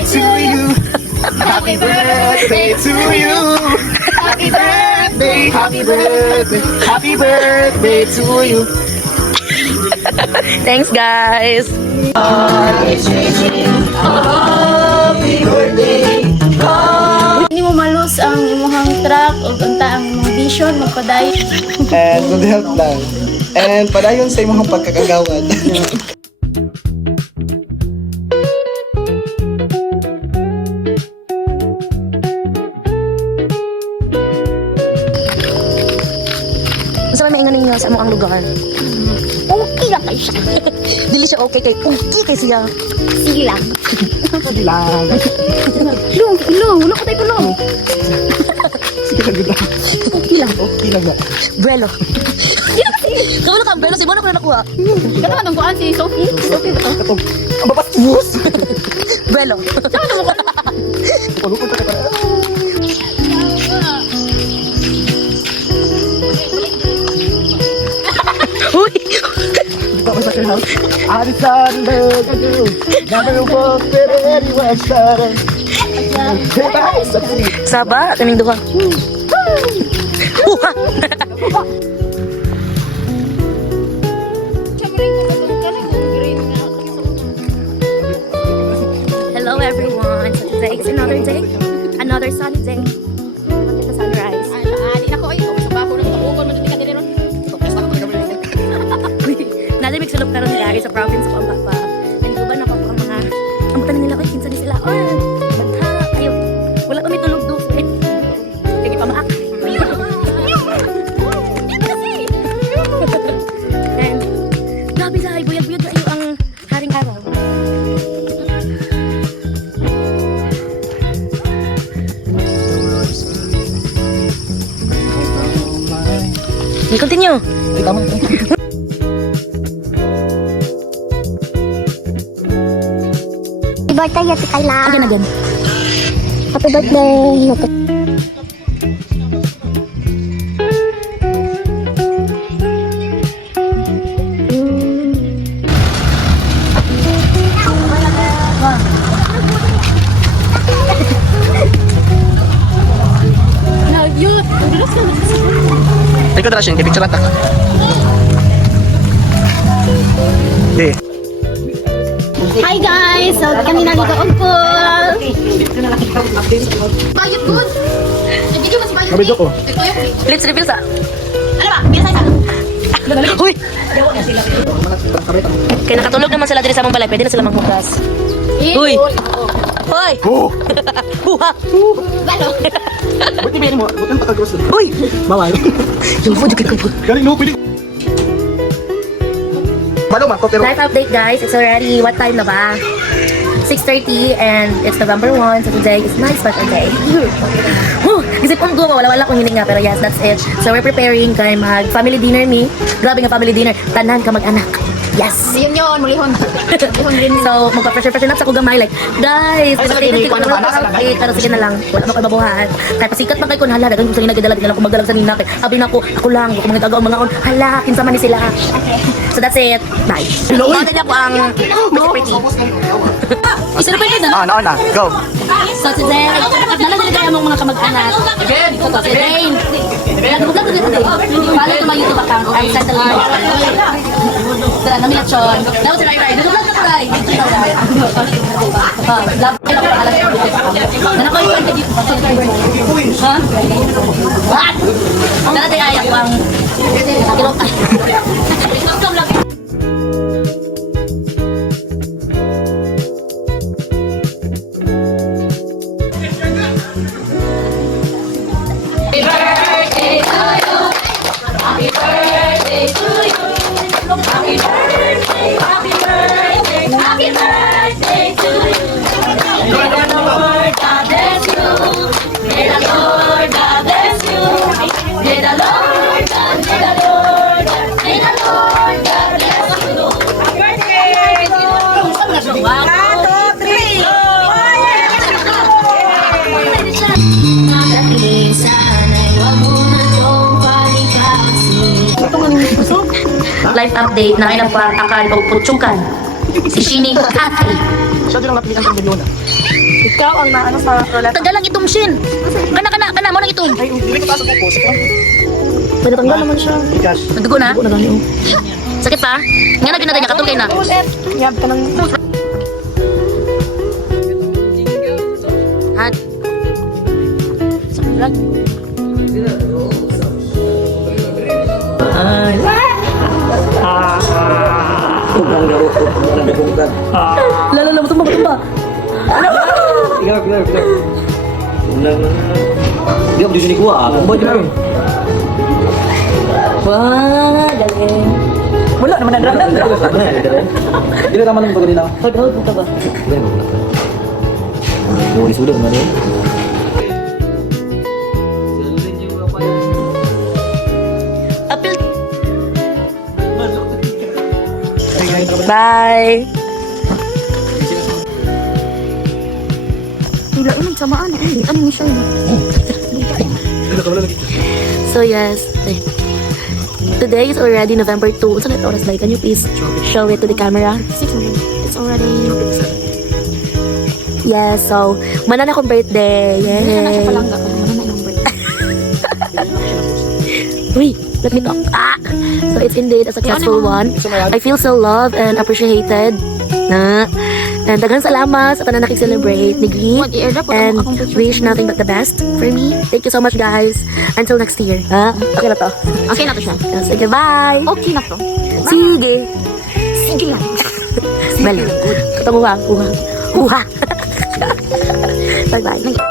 birthday to you. Happy birthday to you. Happy birthday, happy birthday, happy birthday to you. Thanks, guys. Hindi mo malus ang imong track o unta ang imong vision magpaday. And good health lang. And padayon sa imong pagkakagawad. Basta may mainganin niya sa mo ang lugar. Okay lang kayo siya. Dili siya okay kay siya. Sige lang. Sige lang. Wala ko tayo tulong. Sige lang, good lang. Okay lang. Okay lang ba? Brelo. Kamu na kang brelo, si Mono ko na nakuha. Kata ka nungguan si Sophie. Sophie ba to? Ang babastos! Brelo. Palukod ka ka. Uy! Ikaw sa your house. Alexander, never walk with anyone shadow. Saba, kaming duha. Uha! Hello everyone. So today is another day. Another sunny day. Look at the sunrise. Nalimig sulok karon nila sa province of Ampapa. And uban ako ang mga ambutan nila ko kinsa ni sila. Or banta ayo. Wala kami tulog do. Kaya pamaak. And grabe sa buyag-buyag na iyo ang haring araw. Continue. Ay, tama. Happy birthday, Yati Kayla. Again, again. Happy birthday, Yati. Ay, ko drashin, picture ata. Okay. Hi guys! So, kami nalito og pool. Bayot good. Nabigyan mo si Bayot. Mabidyo ko. Lips reveal sa. Ano ba? Bila sa Uy! Kaya nakatulog naman sila diri sa among balay. Pwede na sila maghugas. Uy! Hoy! Oh! Buha! Balo. Buti ba mo? Buti ang pagkagros doon. Uy! Mawal. Yung food yung kiko. Galing no, pili. Malo man ko pero Life update guys. It's already, what time na ba? 6:30 and it's November 1. So today is my special day. Isip kong go, wala kong hiling nga. Pero yes, that's it. So we're preparing kay mag family dinner me. Grabe nga family dinner. Tanan ka mag-anak. Yes! Ayun yun, mulihon. Mulihon rin. So, magpa-pressure up sa kugamay. Like, guys, kasi ko na outfit. Pero sige na lang. Wala mo kayo babuhaan. Kaya pasikat pa kayo kung hala. Dagang yung sa nagdala. Di na lang kumagalang sa nina. Abi na ako lang. Kung mga tagaw mga on. Hala, kinsa man ni sila. So, that's it. Bye. Mga ganyan ko ang pretty. Isa na pa yun ah, na. Go. So, today, nalang kayo mong mga kamag-anak. Si Rain. Nag-vlog ko dito. Follow to my YouTube account. I'm Santa Lino. Tara, nami lechon. Daw si Rai. Nag-vlog ko Rai. Love ko na pala. Nanak ko yung dito. Ha? What? Tara, tayo ayak ko ang kilok. Come lang. Life update na kayo nagpatakan o putsukan. Si Shini Ate. Siya din ang napilitan ng Bellona. Ikaw ang naano sa toilet. Tanggalang itong shin. Kana mo nang itong. Ay, hindi ko pasok po. Pwede tanggal naman siya. Bigas. Nagdugo na? Nagdugo na gani. Sakit pa? Nga na ginatay niya, katulkay na. Yab ka ng... Han. Sakit. Lala na, matumba. Biar. Dia di sini gua, apa aja. Wah, galing. Wala naman ang drama. Dia taman ng kanina. Hold, buka ba? Oh, di sudah mana? Apil. Bye. Wala yun, samaan eh. Ano niya siya yun? So yes, today is already November 2. So let oras ba? Can you please show it to the camera? 6 million. It's already... Yes, so manan akong birthday. Ano na siya Yay. palangga. Ano na yung birthday. Wait, let me talk. So it's indeed a successful one. I feel so loved and appreciated. And daghang salamat sa tanan nakig-celebrate ni Glee. Mag-i-airdrop ako And akong picture. wish nothing but the best for me. Thank you so much, guys. Until next year. Okay na to. Okay na to siya. Sige, bye. Okay na to. Sige. Sige lang. Well, katong uha. Bye-bye.